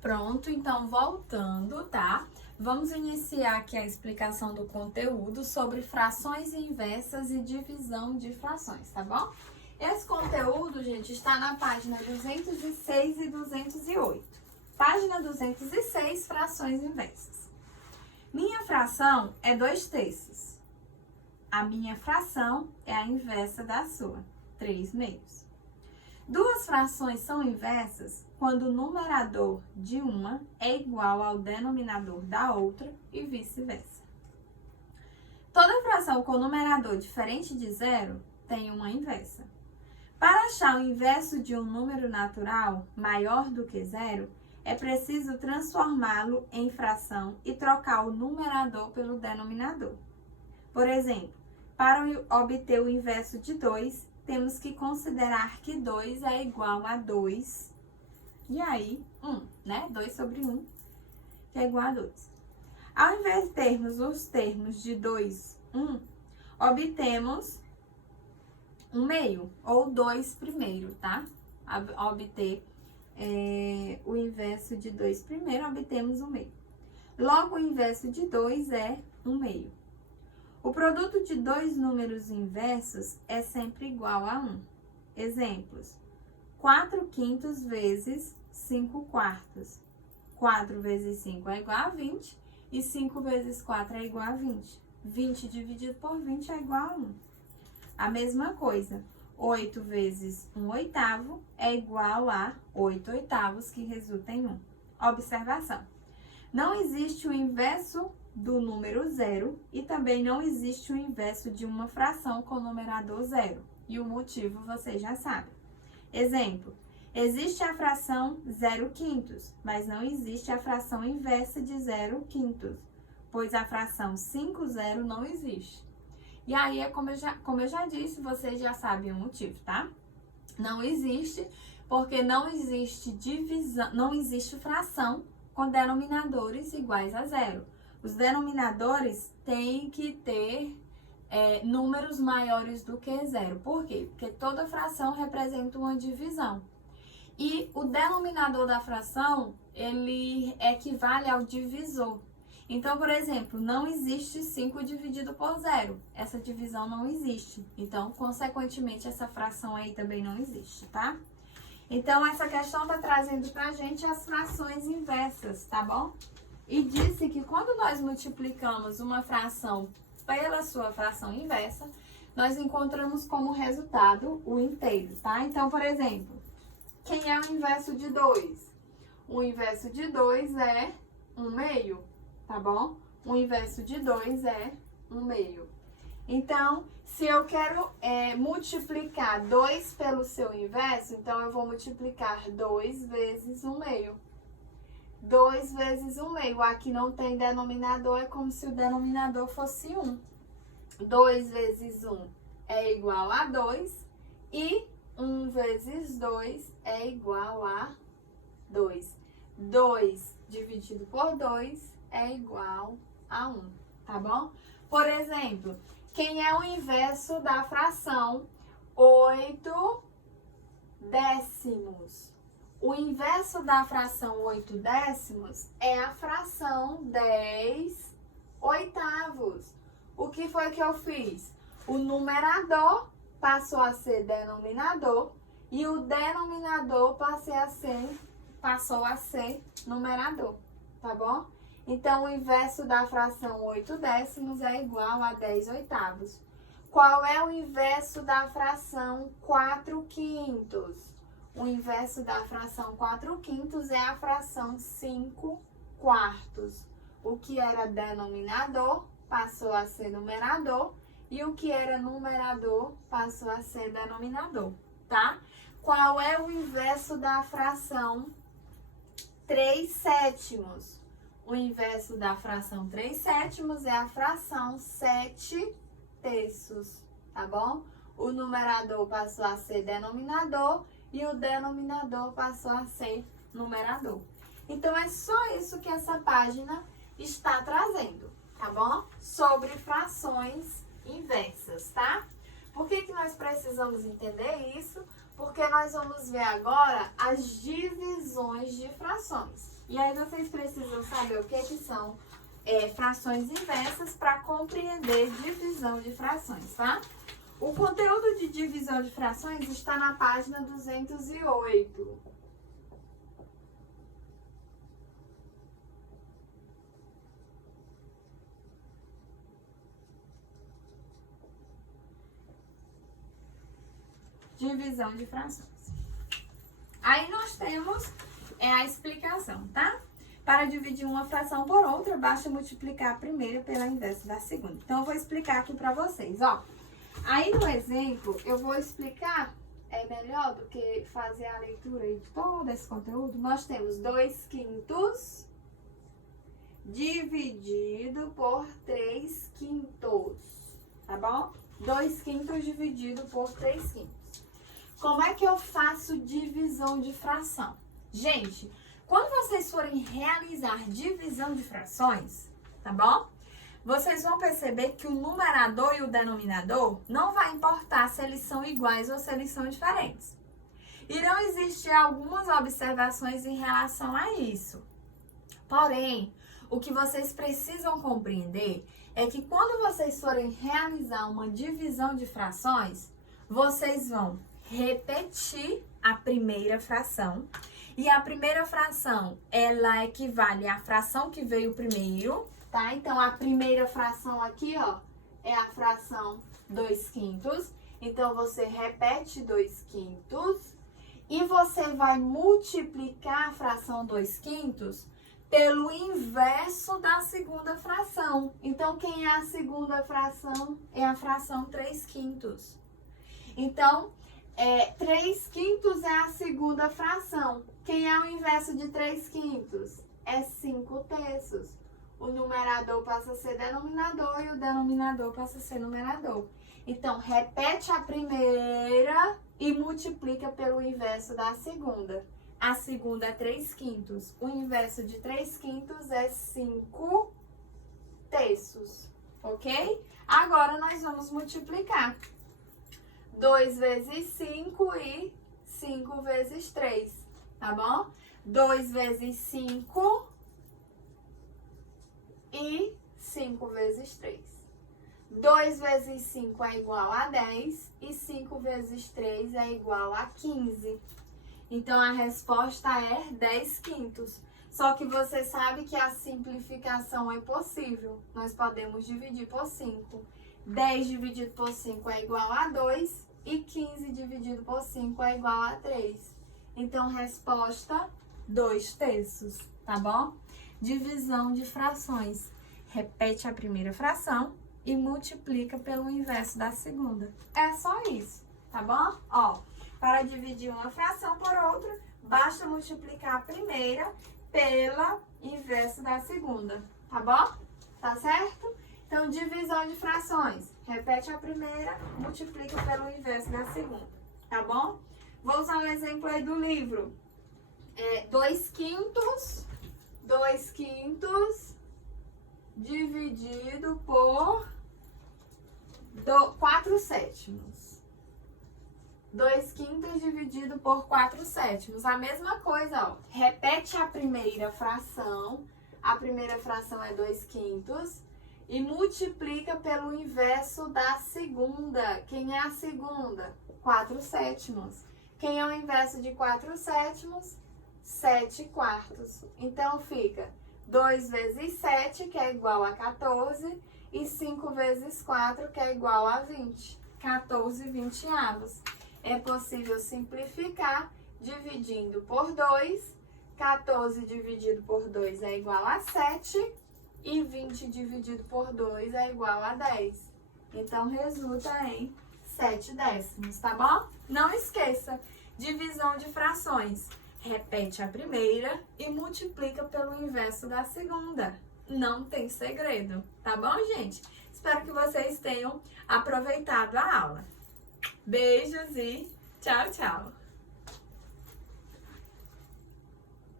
Pronto, então voltando, tá? Vamos iniciar aqui a explicação do conteúdo sobre frações inversas e divisão de frações, tá bom? Esse conteúdo, gente, está na página 206 e 208. Página 206, frações inversas. Minha fração é 2/3. A minha fração é a inversa da sua, 3/2. Duas frações são inversas quando o numerador de uma é igual ao denominador da outra e vice-versa. Toda fração com numerador diferente de zero tem uma inversa. Para achar o inverso de um número natural maior do que zero, é preciso transformá-lo em fração e trocar o numerador pelo denominador. Por exemplo, para obter o inverso de 2, temos que considerar que 2 é igual a 2, e aí 1, né? 2 sobre 1, que é igual a 2. Ao invertermos os termos de 2, 1, obtemos 1/2, ou 2/1, tá? Ao obter o inverso de 2/1, obtemos 1/2. Logo, o inverso de 2 é 1/2. O produto de dois números inversos é sempre igual a 1. Exemplos: 4/5 vezes 5/4. 4 vezes 5 é igual a 20 e 5 vezes 4 é igual a 20. 20 dividido por 20 é igual a 1. A mesma coisa, 8 vezes 1/8 é igual a 8/8, que resulta em 1. Observação: não existe o inverso do número zero e também não existe o inverso de uma fração com numerador zero. E o motivo você já sabe. Exemplo: existe a fração 0/5, mas não existe a fração inversa de 0/5, pois a fração 5/0 não existe. E aí, como eu já disse, vocês já sabem o motivo, tá? Não existe, porque não existe divisão, não existe fração com denominadores iguais a zero. Os denominadores têm que ter números maiores do que zero. Por quê? Porque toda fração representa uma divisão. E o denominador da fração, ele equivale ao divisor. Então, por exemplo, não existe 5 dividido por zero. Essa divisão não existe. Então, consequentemente, essa fração aí também não existe, tá? Então, essa questão tá trazendo pra gente as frações inversas, tá bom? E disse que quando nós multiplicamos uma fração pela sua fração inversa, nós encontramos como resultado o inteiro, tá? Então, por exemplo, quem é o inverso de 2? O inverso de 2 é 1/2, tá bom? O inverso de 2 é 1/2. Então, se eu quero multiplicar 2 pelo seu inverso, então eu vou multiplicar 2 vezes 1/2. 2 vezes 1/2. Aqui não tem denominador, é como se o denominador fosse 1. 2 vezes 1 é igual a 2 e 1 vezes 2 é igual a 2. 2 dividido por 2 é igual a 1, tá bom? Por exemplo, quem é o inverso da fração 8/10? O inverso da fração 8/10 é a fração 10/8. O que foi que eu fiz? O numerador passou a ser denominador e o denominador passou a ser numerador, tá bom? Então, o inverso da fração 8/10 é igual a 10/8. Qual é o inverso da fração 4/5? O inverso da fração 4/5 é a fração 5/4. O que era denominador passou a ser numerador e o que era numerador passou a ser denominador, tá? Qual é o inverso da fração 3/7? O inverso da fração 3/7 é a fração 7/3, tá bom? O numerador passou a ser denominador e o denominador passou a ser numerador. Então, é só isso que essa página está trazendo, tá bom? Sobre frações inversas, tá? Por que nós precisamos entender isso? Porque nós vamos ver agora as divisões de frações. E aí vocês precisam saber o que são frações inversas para compreender divisão de frações, tá? O conteúdo de divisão de frações está na página 208. Divisão de frações. Aí nós temos a explicação, tá? Para dividir uma fração por outra, basta multiplicar a primeira pela inversa da segunda. Então, eu vou explicar aqui para vocês, ó. Aí, no exemplo, eu vou explicar, melhor do que fazer a leitura de todo esse conteúdo. Nós temos 2/5 dividido por 3/5, tá bom? 2/5 dividido por 3/5. Como é que eu faço divisão de fração? Gente, quando vocês forem realizar divisão de frações, tá bom? Vocês vão perceber que o numerador e o denominador não vai importar se eles são iguais ou se eles são diferentes. Irão existir algumas observações em relação a isso. Porém, o que vocês precisam compreender é que quando vocês forem realizar uma divisão de frações, vocês vão repetir a primeira fração. E a primeira fração, ela equivale à fração que veio primeiro, tá? Então, a primeira fração aqui, ó, é a fração 2/5. Então, você repete 2/5 e você vai multiplicar a fração 2/5 pelo inverso da segunda fração. Então, quem é a segunda fração? É a fração 3/5. Então, 3/5 é a segunda fração. Quem é o inverso de 3/5? É 5/3. O numerador passa a ser denominador e o denominador passa a ser numerador. Então, repete a primeira e multiplica pelo inverso da segunda. A segunda é 3/5. O inverso de 3/5 é 5/3. Ok? Agora, nós vamos multiplicar. 2 vezes 5 e 5 vezes 3, tá bom? 2 vezes 5 e 5 vezes 3. 2 vezes 5 é igual a 10 e 5 vezes 3 é igual a 15. Então, a resposta é 10/5. Só que você sabe que a simplificação é possível. Nós podemos dividir por 5. 10 dividido por 5 é igual a 2 e 15 dividido por 5 é igual a 3. Então, resposta 2/3, tá bom? Divisão de frações. Repete a primeira fração e multiplica pelo inverso da segunda. É só isso, tá bom? Ó, para dividir uma fração por outra, basta multiplicar a primeira pela inverso da segunda, tá bom? Tá certo? Então, divisão de frações. Repete a primeira, multiplica pelo inverso da segunda, tá bom? Vou usar um exemplo aí do livro. 2/5 dividido por 4/7. 2/5 dividido por 4/7. A mesma coisa, ó. Repete a primeira fração. A primeira fração é 2/5. E multiplica pelo inverso da segunda. Quem é a segunda? 4/7. Quem é o inverso de 4/7? 7/4. Então, fica 2 vezes 7, que é igual a 14, e 5 vezes 4, que é igual a 20. 14/20. É possível simplificar dividindo por 2. 14 dividido por 2 é igual a 7. E 20 dividido por 2 é igual a 10. Então, resulta em 7/10, tá bom? Não esqueça, divisão de frações. Repete a primeira e multiplica pelo inverso da segunda. Não tem segredo, tá bom, gente? Espero que vocês tenham aproveitado a aula. Beijos e tchau, tchau!